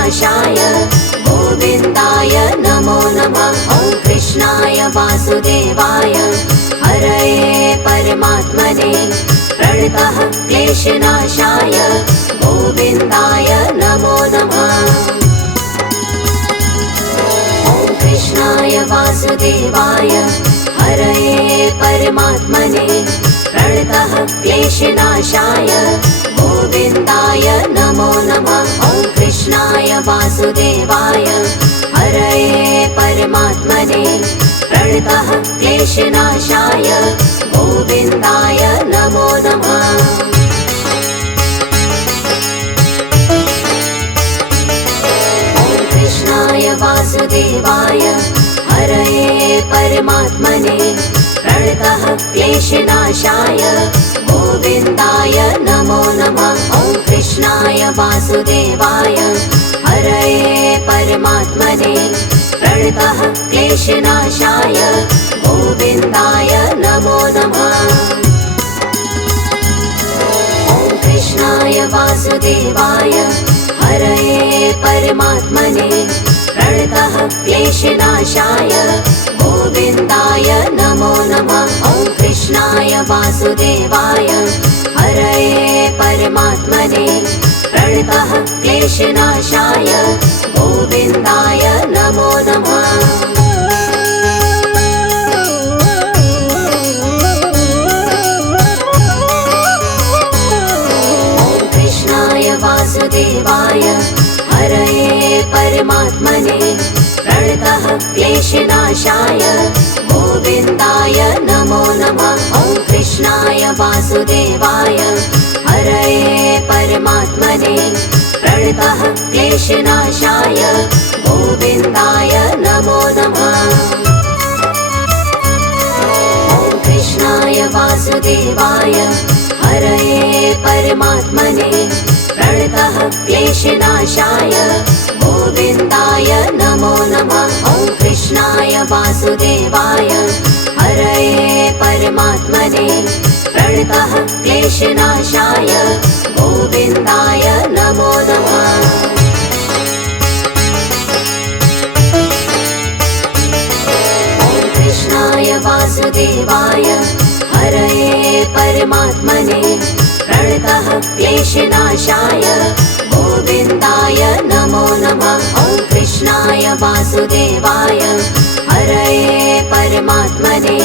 क्लेशनाशाय गोविन्दाय नमो नमः। ॐ कृष्णाय वासुदेवाय हरये परमात्मने प्रणतः क्लेशनाशाय गोविन्दाय नमो नमः। ॐ कृष्णाय वासुदेवाय हरये परमात्मने प्रणतः क्लेशनाशाय गोविन्दाय नमो नमः। ॐ कृष्णाय वासुदेवाय हरये परमात्मने प्रणतः क्लेशनाशाय गोविन्दाय नमो नमः। ॐ कृष्णाय वासुदेवाय हरये परमात्मने प्रणतः क्लेशनाशाय गोविन्दाय नमो नमः। ॐ कृष्णाय वासुदेवाय हरये परमात्मने प्रणतः क्लेशनाशाय गोविन्दाय नमो नमः। ॐ कृष्णाय वासुदेवाय हरये परमात्मने प्रणतः क्लेशनाशाय गोविन्दाय नमो नमः। ॐ कृष्णाय वासुदेवाय हरये परमात्मने प्रणतः क्लेशनाशाय गोविन्दाय नमो नमः। ॐ कृष्णाय वासुदेवाय हरये परमात्मने प्रणतः क्लेशनाशाय गोविन्दाय नमो नमः। ॐ कृष्णाय वासुदेवाय हरये परमात्मने प्रणतः क्लेशनाशाय गोविन्दाय नमो नमः। ॐ कृष्णाय वासुदेवाय हरये परमात्मने प्रणतः क्लेशनाशाय गोविन्दाय नमो नमः। ॐ कृष्णाय वासुदेवाय हरये परमात्मने प्रणतः क्लेशनाशाय गोविन्दाय नमो नमः। ॐ कृष्णाय वासुदेवाय हरये परमात्मने प्रणतः क्लेशनाशाय गोविन्दाय नमो नमः। ॐ कृष्णाय वासुदेवाय हरये परमात्मने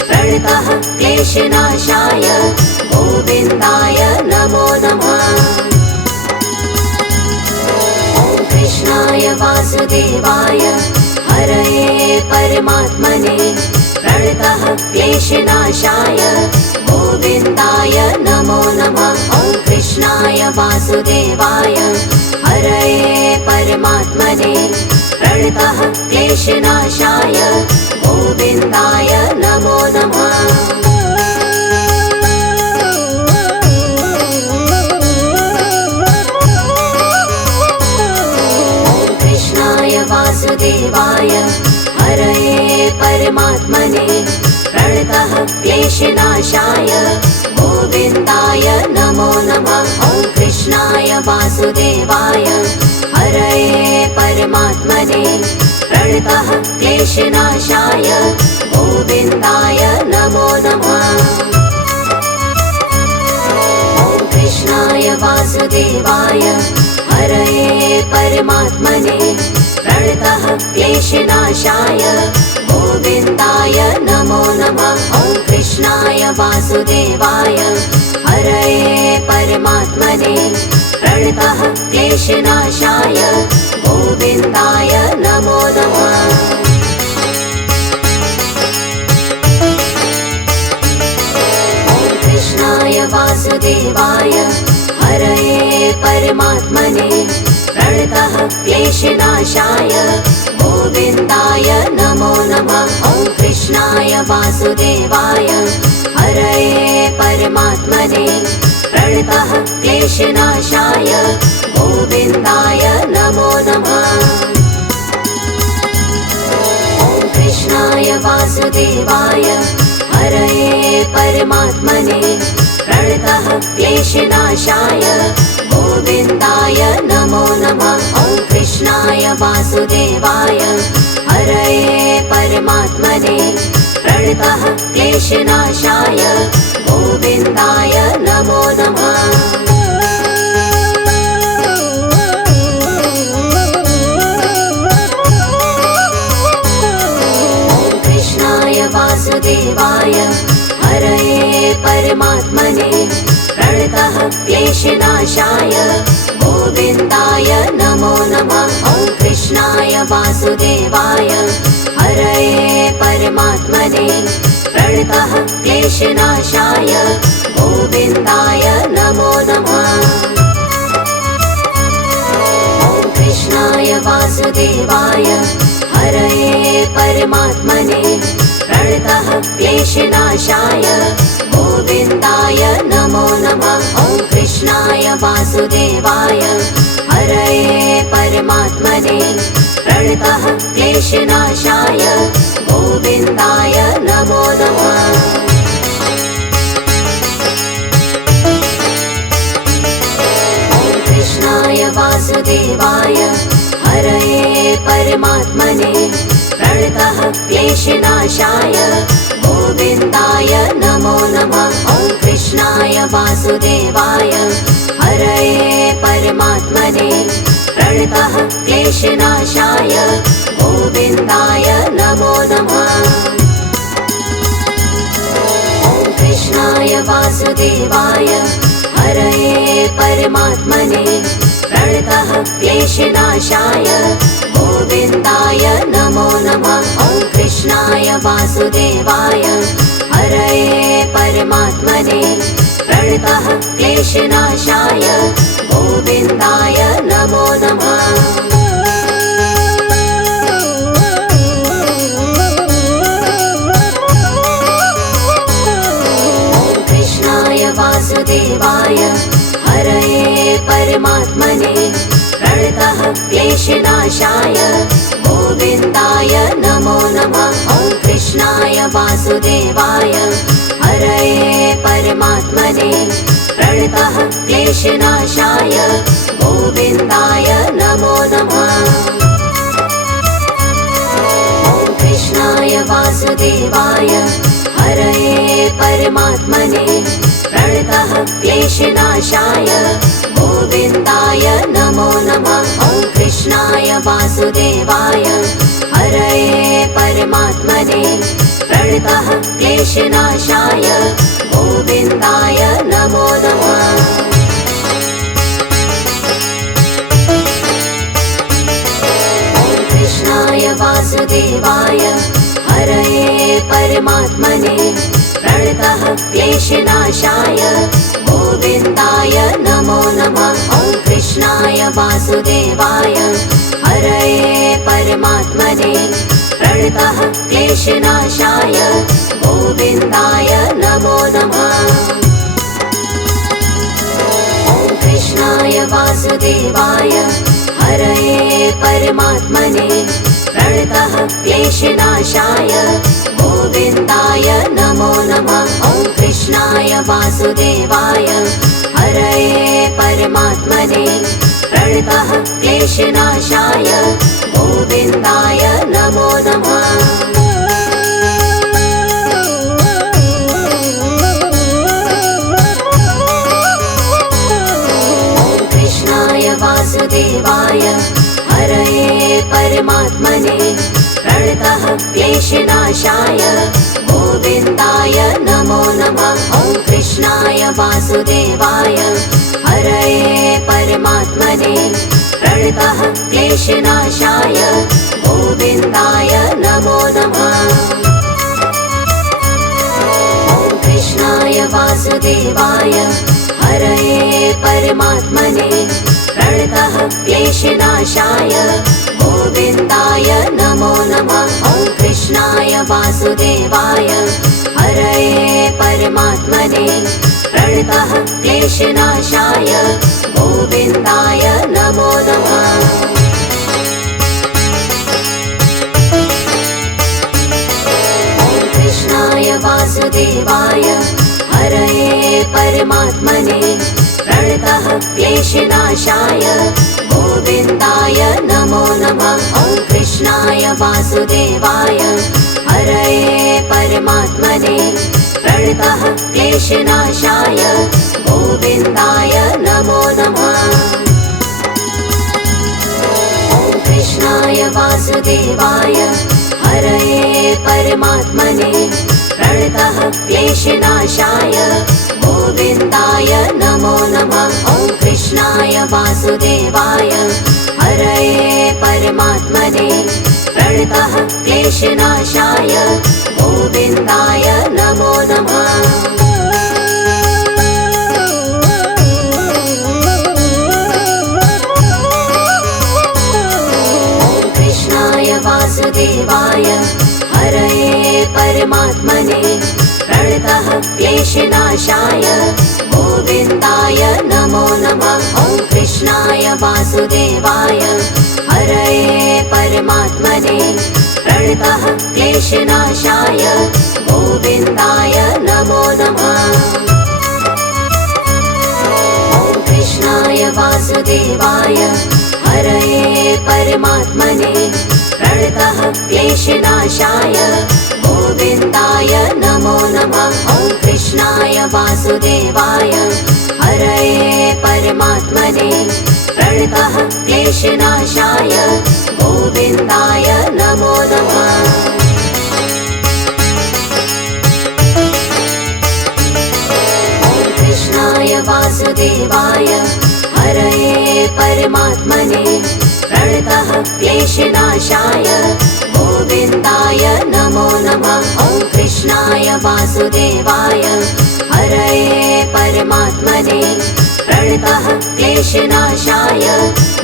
प्रणतः क्लेशनाशाय गोविन्दाय नमो नमः। ॐ कृष्णाय वासुदेवाय हरये परमात्मने प्रणतः क्लेशनाशाय गोविन्दाय नमो नमः। ॐ कृष्णाय वासुदेवाय हरये परमात्मने प्रणतः क्लेशनाशाय गोविन्दाय नमो नमः। ॐ कृष्णाय वासुदेवाय हरये परमात्मने प्रणतः क्लेशनाशाय गोविन्दाय नमो नमः। ॐ कृष्णाय वासुदेवाय हरये परमात्मने प्रणतः क्लेशनाशाय गोविन्दाय नमो नमः। ॐ कृष्णाय वासुदेवाय हरये परमात्मने प्रणतः क्लेशनाशाय गोविन्दाय नमो नमः। ॐ कृष्णाय वासुदेवाय हरये परमात्मने प्रणतः क्लेशनाशाय गोविन्दाय नमो नमः। ॐ कृष्णाय वासुदेवाय हरये परमात्मने प्रणतः क्लेशनाशाय गोविन्दाय नमो नमः। ॐ कृष्णाय वासुदेवाय हरये परमात्मने प्रणतः क्लेशनाशाय गोविन्दाय नमो नमः। ॐ कृष्णाय वासुदेवाय हरये परमात्मने प्रणतः क्लेशनाशाय गोविन्दाय नमो नमः। ॐ वासुदेवाय हरये परमात्मने प्रणतः क्लेशनाशाय गोविन्दाय नमो नमः। वासुदेवाय हरये परमात्मने प्रणतः क्लेशनाशाय गोविन्दाय नमो नमः। ॐ कृष्णाय वासुदेवाय हरये परमात्मने प्रणतः क्लेशनाशाय गोविन्दाय नमो नमः। ॐ कृष्णाय वासुदेवाय हरये परमात्मने प्रणतः क्लेशनाशाय गोविन्दाय नमो नमः। ॐ कृष्णाय वासुदेवाय हरये परमात्मने प्रणतः क्लेशनाशाय गोविन्दाय नमो नमः। ॐ कृष्णाय वासुदेवाय हरये परमात्मने प्रणतः क्लेशनाशाय गोविन्दाय नमो नमः। ॐ कृष्णाय वासुदेवाय हरये परमात्मने प्रणतः क्लेशनाशाय गोविन्दाय नमो नमः। ॐ कृष्णाय वासुदेवाय हरये परमात्मने प्रणतः क्लेशनाशाय गोविन्दाय नमो नमः। ॐ कृष्णाय वासुदेवाय हरये परमात्मने प्रणतः क्लेशनाशाय गोविन्दाय नमो नमः। ॐ कृष्णाय वासुदेवाय हरये परमात्मने प्रणतः क्लेशनाशाय गोविन्दाय नमो नमः। ॐ कृष्णाय वासुदेवाय हरये परमात्मने प्रणतः क्लेशनाशाय गोविन्दाय नमो नमः। ॐ कृष्णाय वासुदेवाय हरये परमात्मने प्रणतः क्लेशनाशाय गोविन्दाय नमो नमः। ॐ कृष्णाय वासुदेवाय हरये परमात्मने प्रणतः क्लेशनाशाय गोविन्दाय नमो नमः। ॐ कृष्णाय वासुदेवाय हरये परमात्मने प्रणतः क्लेशनाशाय गोविन्दाय नमो नमः। ॐ कृष्णाय वासुदेवाय हरये परमात्मने प्रणतः क्लेशनाशाय गोविन्दाय नमो नमः। ॐ कृष्णाय वासुदेवाय हरये परमात्मने प्रणतः क्लेशनाशाय गोविन्दाय नमो नमः। ॐ कृष्णाय वासुदेवाय हरये परमात्मने प्रणतः क्लेशनाशाय गोविन्दाय नमो नमः। ॐ कृष्णाय वासुदेवाय हरये परमात्मने प्रणतः क्लेशनाशाय गोविन्दाय नमो नमः। ॐ कृष्णाय वासुदेवाय हरये परमात्मने प्रणतः क्लेशनाशाय गोविन्दाय नमो नमः। ॐ कृष्णाय वासुदेवाय हरये परमात्मने प्रणतः क्लेशनाशाय गोविन्दाय नमो नमः। ॐ कृष्णाय वासुदेवाय हरये परमात्मने प्रणतः क्लेशनाशाय गोविन्दाय नमो नमः। ॐ कृष्णाय वासुदेवाय हरये परमात्मने प्रणतः क्लेशनाशाय गोविन्दाय नमो नमः। वासुदेवाय हरये परमात्मने प्रणतः क्लेशनाशाय गोविन्दाय नमो नमः। ॐ कृष्णाय वासुदेवाय हरये परमात्मने प्रणतः क्लेशनाशाय गोविन्दाय नमो नमः। ॐ कृष्णाय वासुदेवाय हरये परमात्मने प्रणतः क्लेशनाशाय गोविन्दाय नमो नमः। ॐ कृष्णाय वासुदेवाय हरये परमात्मने प्रणतः क्लेशनाशाय गोविन्दाय नमो नमः। ॐ कृष्णाय वासुदेवाय हरये परमात्मने प्रणतः क्लेशनाशाय गोविन्दाय नमो नमः। ॐ कृष्णाय वासुदेवाय हरये परमात्मने प्रणतः क्लेशनाशाय गोविन्दाय नमो नमः। ॐ कृष्णाय वासुदेवाय हरये परमात्मने प्रणतः क्लेशनाशाय गोविन्दाय नमो नमः। ॐ कृष्णाय वासुदेवाय हरये परमात्मने प्रणतः क्लेशनाशाय गोविन्दाय नमो नमः। ॐ कृष्णाय वासुदेवाय हरये परमात्मने प्रणतः क्लेशनाशाय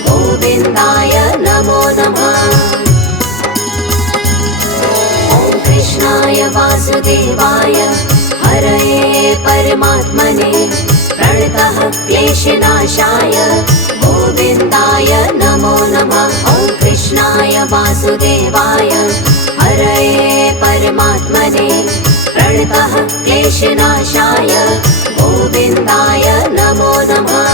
गोविन्दाय नमो नमः। ॐ कृष्णाय वासुदेवाय हरये परमात्मने प्रणतः क्लेशनाशाय गोविन्दाय नमो नमः। ॐ कृष्णाय वासुदेवाय हरये परमात्मने प्रणतः क्लेशनाशाय गोविन्दाय नमो नमः।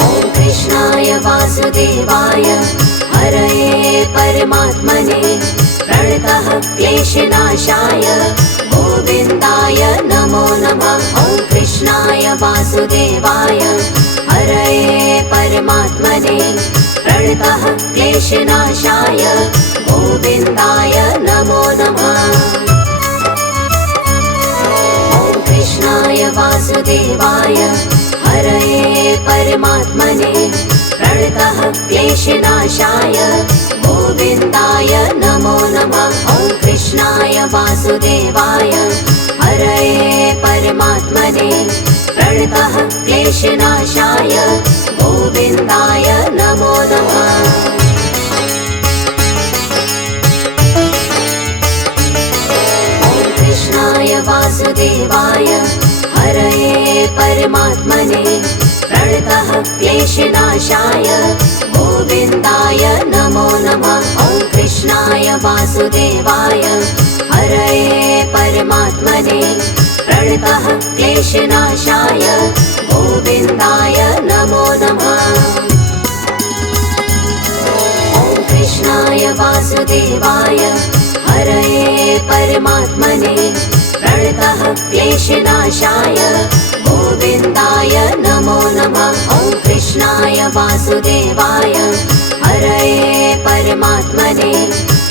ॐ कृष्णाय वासुदेवाय हरये परमात्मने प्रणतः क्लेशनाशाय गोविन्दाय नमो नमः। ॐ कृष्णाय वासुदेवाय हरये परमात्मने प्रणतः क्लेशनाशाय गोविन्दाय नमो नमः। ॐ कृष्णाय वासुदेवाय हरये परमात्मने प्रणतः क्लेशनाशाय गोविन्दाय नमो नमः। ॐ कृष्णाय वासुदेवाय हरये परमात्मने प्रणतः क्लेशनाशाय गोविन्दाय नमो नमः। ॐ कृष्णाय वासुदेवाय हरये परमात्मने प्रणतः क्लेशनाशाय गोविन्दाय नमो नमः। ॐ कृष्णाय वासुदेवाय हरये परमात्मने प्रणतः क्लेशनाशाय गोविन्दाय नमो नमः। ॐ कृष्णाय वासुदेवाय हरये परमात्मने प्रणतः क्लेशनाशाय गोविन्दाय नमो नमः। ॐ कृष्णाय वासुदेवाय हरये परमात्मने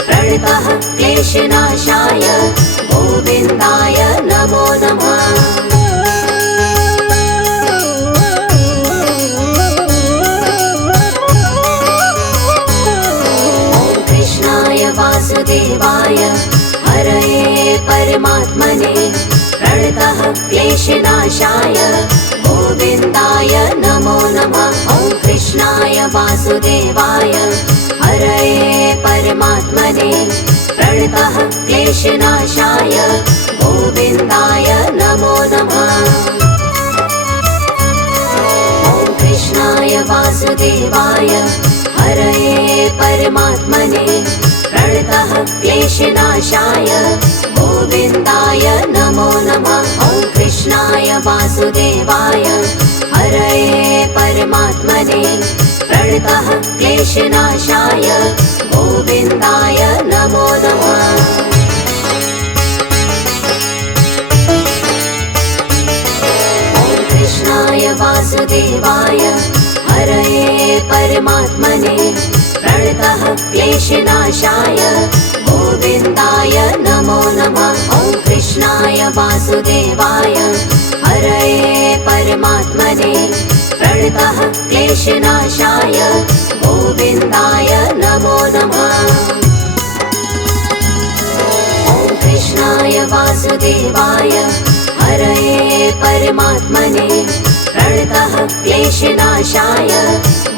प्रणतः क्लेशनाशाय गोविन्दाय नमो नमः। ॐ कृष्णाय वासुदेवाय हरये परमात्मने प्रणतः क्लेशनाशाय गोविन्दाय नमो नमः। ॐ कृष्णाय वासुदेवाय हरये परमात्मने प्रणतः क्लेशनाशाय गोविन्दाय नमो नमः। ॐ कृष्णाय वासुदेवाय हरये परमात्मने प्रणतः क्लेशनाशाय गोविन्दाय नमो नमः। ॐ कृष्णाय वासुदेवाय हरये परमात्मने प्रणतः क्लेशनाशाय गोविन्दाय नमो नमः। कृष्णाय वासुदेवाय हरये परमात्मने प्रणतः क्लेशनाशाय गोविन्दाय नमो नमः। ॐ कृष्णाय वासुदेवाय हरये परमात्मने प्रणतः क्लेशनाशाय गोविन्दाय नमो नमः। ॐ कृष्णाय वासुदेवाय हरये परमात्मने प्रणतः क्लेशनाशाय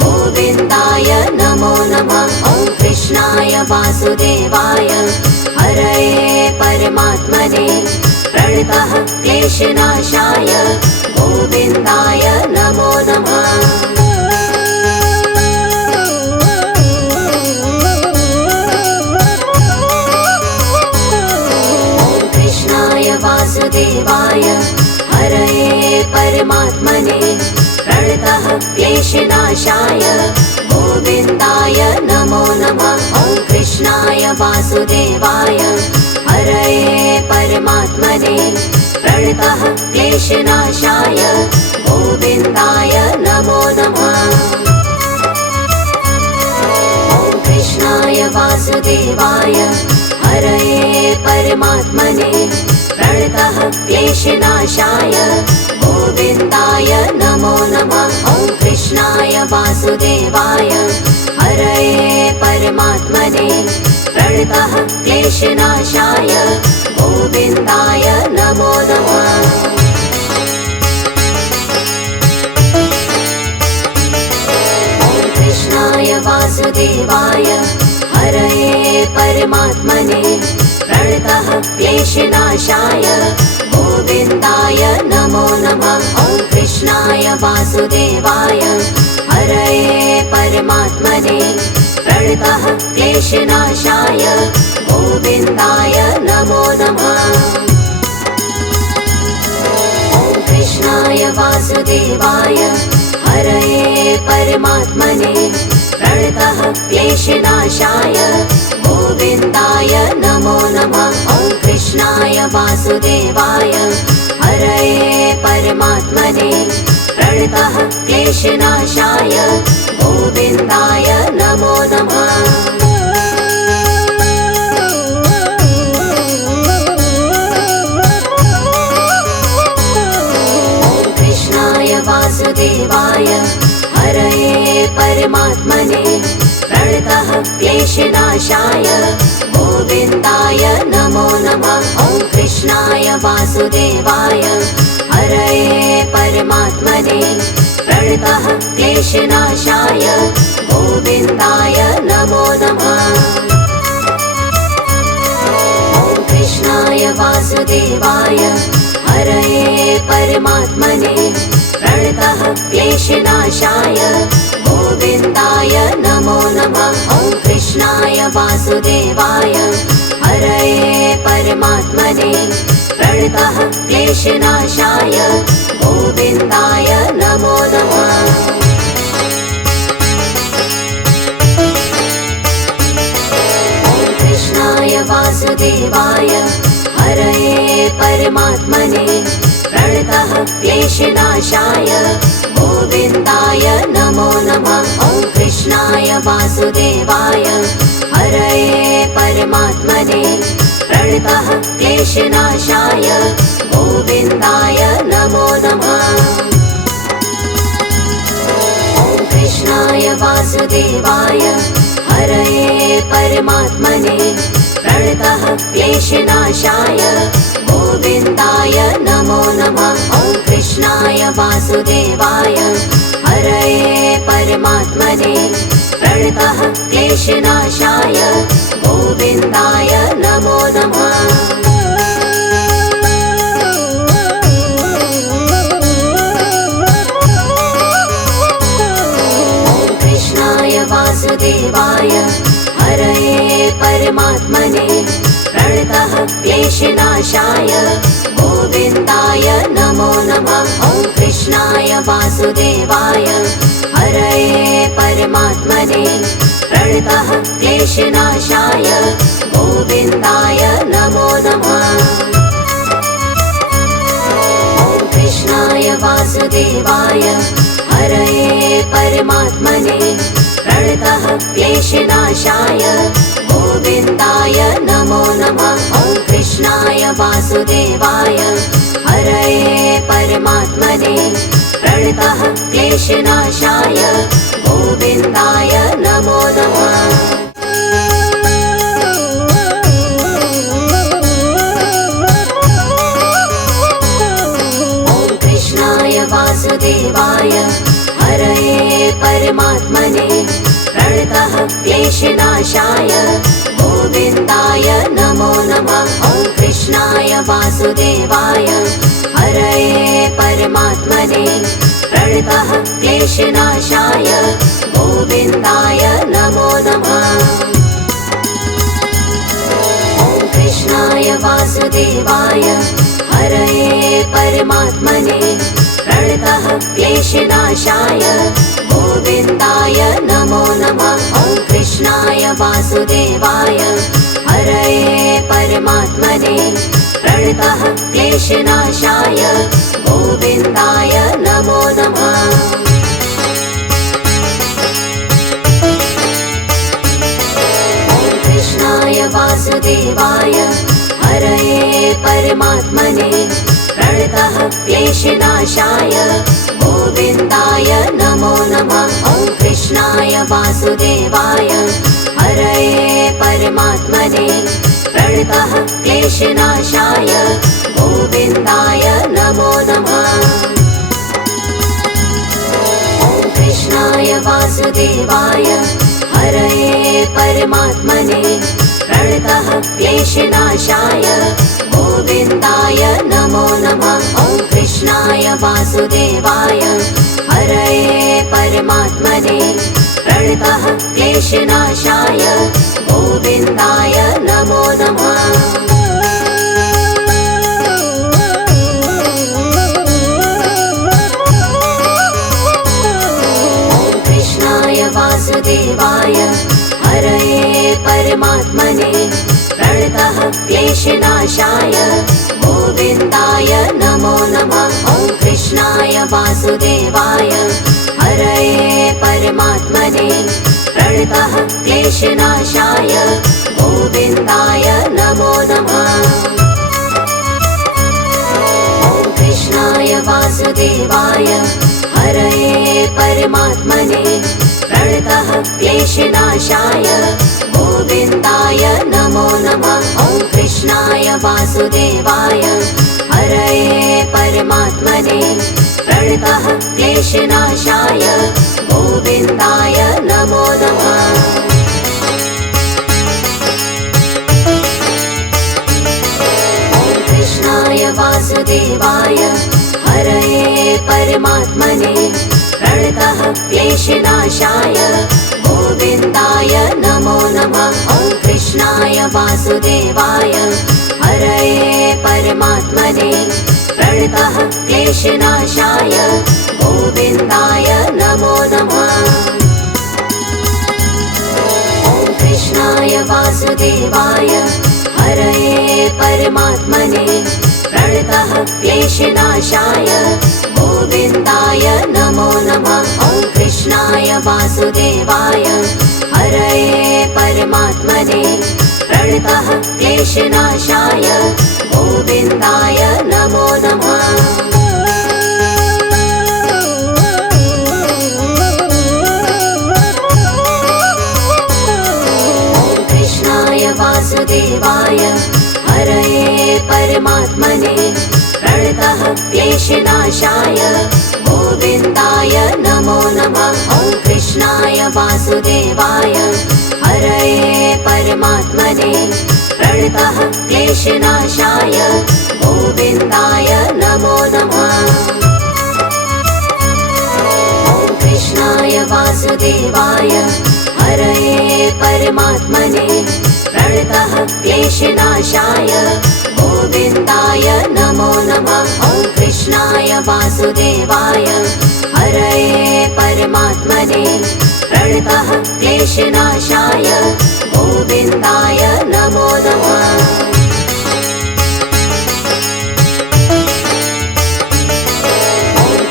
गोविन्दाय नमो नमः। ॐ कृष्णाय वासुदेवाय हरये परमात्मने प्रणतः क्लेशनाशाय गोविन्दाय नमो नमः। वासुदेवाय हरये परमात्मने प्रणतः क्लेशनाशाय गोविन्दाय नमो नमः। ॐ कृष्णाय वासुदेवाय हरये परमात्मने प्रणतः क्लेशनाशाय गोविन्दाय नमो नमः। ॐ कृष्णाय वासुदेवाय हरये परमात्मने प्रणतः क्लेशनाशाय गोविन्दाय नमो नमः। ॐ कृष्णाय वासुदेवाय हरये परमात्मने प्रणतः क्लेशनाशाय गोविन्दाय नमो नमः। ॐ कृष्णाय वासुदेवाय हरये परमात्मने प्रणतः क्लेशनाशाय गोविन्दाय नमो नमः। ॐ कृष्णाय वासुदेवाय हरये परमात्मने प्रणतः क्लेशनाशाय गोविन्दाय नमो नमः। ॐ कृष्णाय वासुदेवाय हरये परमात्मने प्रणतः क्लेशनाशाय गोविन्दाय नमो नमः। ॐ कृष्णाय वासुदेवाय हरये परमात्मने प्रणतः क्लेशनाशाय गोविन्दाय नमो नमः। ॐ कृष्णाय वासुदेवाय हरये परमात्मने प्रणतः क्लेशनाशाय गोविन्दाय नमो नमः। ॐ कृष्णाय वासुदेवाय हरये परमात्मने प्रणतः क्लेशनाशाय गोविन्दाय नमो नमः। ॐ कृष्णाय वासुदेवाय हरये परमात्मने प्रणतः क्लेशनाशाय गोविन्दाय नमो नमः। ॐ कृष्णाय वासुदेवाय हरये परमात्मने प्रणतः क्लेशनाशाय गोविन्दाय नमो नमः। ॐ कृष्णाय वासुदेवाय हरये परमात्मने प्रणतः क्लेशनाशाय गोविन्दाय नमो नमः। ॐ कृष्णाय वासुदेवाय हरये परमात्मने प्रणतः क्लेशनाशाय गोविन्दाय नमो नमः। ॐ कृष्णाय वासुदेवाय हरये परमात्मने प्रणतः क्लेशनाशाय गोविन्दाय नमो नमः। ॐ कृष्णाय वासुदेवाय हरये परमात्मने प्रणतः क्लेशनाशाय गोविन्दाय नमो नमः। ॐ कृष्णाय वासुदेवाय हरये परमात्मने प्रणतः क्लेशनाशाय गोविन्दाय नमो नमः। कृष्णाय वासुदेवाय हरये परमात्मने प्रणतः क्लेशनाशाय गोविन्दाय नमो नमः। ॐ कृष्णाय वासुदेवाय हरये परमात्मने प्रणतः क्लेशनाशाय गोविन्दाय नमो नमः। ॐ कृष्णाय वासुदेवाय हरये परमात्मने प्रणतः क्लेशनाशाय गोविन्दाय नमो नमः। ॐ कृष्णाय वासुदेवाय हरये परमात्मने प्रणतः क्लेशनाशाय गोविन्दाय नमो नमः। ॐ कृष्णाय वासुदेवाय हरये परमात्मने प्रणतः क्लेशनाशाय गोविन्दाय नमो नमः। ॐ कृष्णाय वासुदेवाय हरये परमात्मने प्रणतः क्लेशनाशाय गोविन्दाय नमो नमः। ॐ कृष्णाय वासुदेवाय हरये परमात्मने प्रणतः क्लेशनाशाय गोविन्दाय नमो नमः। ॐ कृष्णाय वासुदेवाय हरये परमात्मने प्रणतः क्लेशनाशाय गोविन्दाय नमो नमः। ॐ कृष्णाय वासुदेवाय हरये परमात्मने प्रणतः क्लेशनाशाय गोविन्दाय नमो नमः। ॐ कृष्णाय वासुदेवाय हरये परमात्मने प्रणतः क्लेशनाशाय गोविन्दाय नमो नमः। ॐ कृष्णाय वासुदेवाय हरये परमात्मने प्रणतः क्लेशनाशाय गोविन्दाय नमो नमः। ॐ कृष्णाय वासुदेवाय हरये परमात्मने प्रणतः क्लेशनाशाय गोविन्दाय नमो नमः। ॐ कृष्णाय वासुदेवाय हरये परमात्मने प्रणतः क्लेशनाशाय गोविन्दाय नमो नमः। ॐ कृष्णाय वासुदेवाय हरये परमात्मने प्रणतः क्लेशनाशाय गोविन्दाय नमो नमः। ॐ कृष्णाय वासुदेवाय हरये परमात्मने प्रणतः क्लेशनाशाय गोविन्दाय नमो नमः। ॐ कृष्णाय वासुदेवाय हरये परमात्मने प्रणतः क्लेशनाशाय गोविन्दाय नमो नमः। ॐ कृष्णाय वासुदेवाय हरये परमात्मने प्रणतः क्लेशनाशाय गोविन्दाय नमो नमः। ॐ कृष्णाय वासुदेवाय हरये परमात्मने प्रणतः क्लेशनाशाय गोविन्दाय नमो नमः। ॐ कृष्णाय वासुदेवाय हरये परमात्मने प्रणतः क्लेशनाशाय गोविन्दाय नमो नमः। ॐ कृष्णाय वासुदेवाय हरये परमात्मने प्रणतः क्लेशनाशाय गोविन्दाय नमो नमः। ॐ कृष्णाय वासुदेवाय हरये परमात्मने प्रणतः क्लेशनाशाय गोविन्दाय नमो नमः। ॐ कृष्णाय वासुदेवाय हरये परमात्मने प्रणतः क्लेशनाशाय गोविन्दाय नमो नमः। ॐ कृष्णाय वासुदेवाय हरये परमात्मने प्रणतः क्लेशनाशाय गोविन्दाय नमो नमः।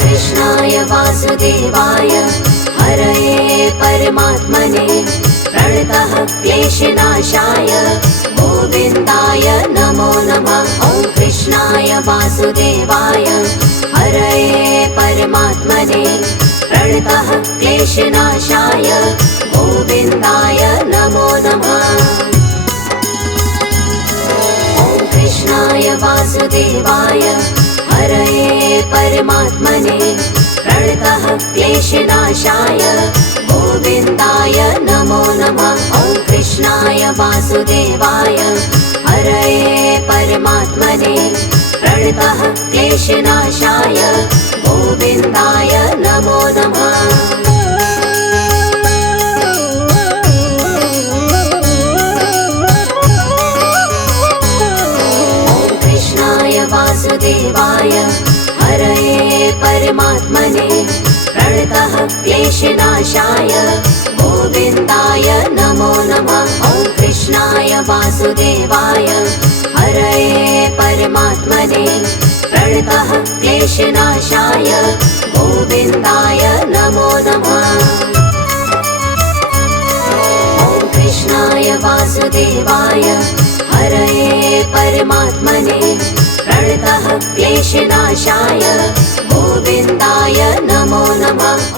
कृष्णाय वासुदेवाय हरये परमात्मने प्रणतः क्लेशनाशाय गोविन्दाय नमो नमः। ॐ कृष्णाय वासुदेवाय हरये परमात्मने प्रणतः क्लेशनाशाय गोविन्दाय नमो नमः। ॐ कृष्णाय वासुदेवाय हरये परमात्मने प्रणतः क्लेशनाशाय गोविन्दाय नमो नमः। ॐ कृष्णाय वासुदेवाय हरये परमात्मने प्रणतः क्लेशनाशाय गोविन्दाय नमो नमः। वासुदेवाय हरये परमात्मने प्रणतः क्लेशनाशाय गोविन्दाय नमो नमः। ॐ कृष्णाय वासुदेवाय हरये परमात्मने प्रणतः क्लेशनाशाय गोविन्दाय नमो नमः। ॐ कृष्णाय वासुदेवाय हरये परमात्मने प्रणतः क्लेशनाशाय